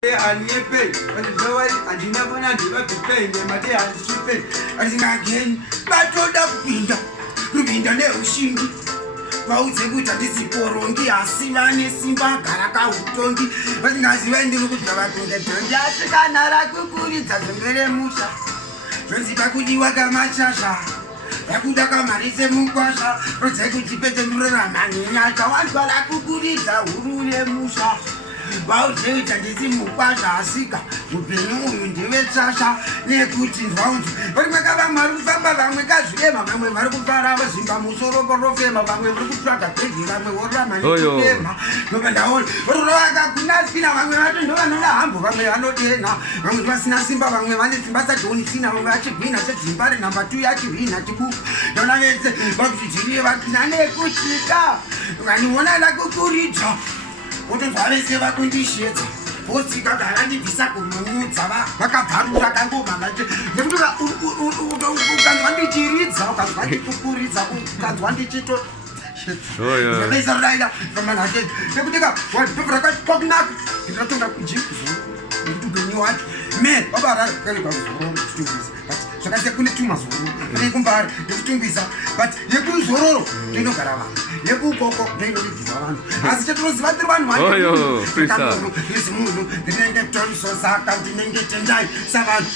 And you pay, but the door and you never know to pay them a day and she pay. I think again, but told up window, Rubinda Neo Shingi. Wauze kuita tisiporongi asi vane simba garaka utongi vasingazi vaende nokudava kunge tongi asikanara kukuridza zvembere musha zvoziva kudiwa kamachasha yakuda kamari semukwasha rodzai kuchipete nduroramanenyasha wantwara kukuridza huru yemusha vaudzekuita ndisi mukwasha asika upenyu uyu ndevetsvasha nekuti nzwaunzi varimweka vamwe vari kufamba vamwe kazvirema vamwe vari kufara vazimba musoro korofema vamwe vari kutsvaga bhedhi vamwe voramanefema nova ndaona vorovakakunasina vamwe vato ndovanoda hambo vamwe vanodenha vamwe vasina simba vamwe vane simba sadhonisina vamwe vachigwina chedzimba renhamba 2 yachihwina chibuku ndona vese vakuchidziriye vakina nekutika ukaniona ndakukuridza wotonzwa vese vakundishedza vosika vakandibvisa kumumudza vakabvarura kangomanga nekuti ukanzwa ndichiridza ukanzwa ndichikukuridza ukanzwa ndichito zvakaisaruraira pamanhate nekutika wadhobrakakwakunaka ndiratonga kujikuzo nekuti upenyu wacho me vabararikaikazororo zvakasiya kune tumazororo kune kumbari nekutungisa but yekuzororo ndinogara vanhu yekukoko ndinodidzwa vanhu asi chatinoziva tiri vanhu vanezi munhu ndinenge torisosaka ndinenge tendai savanhu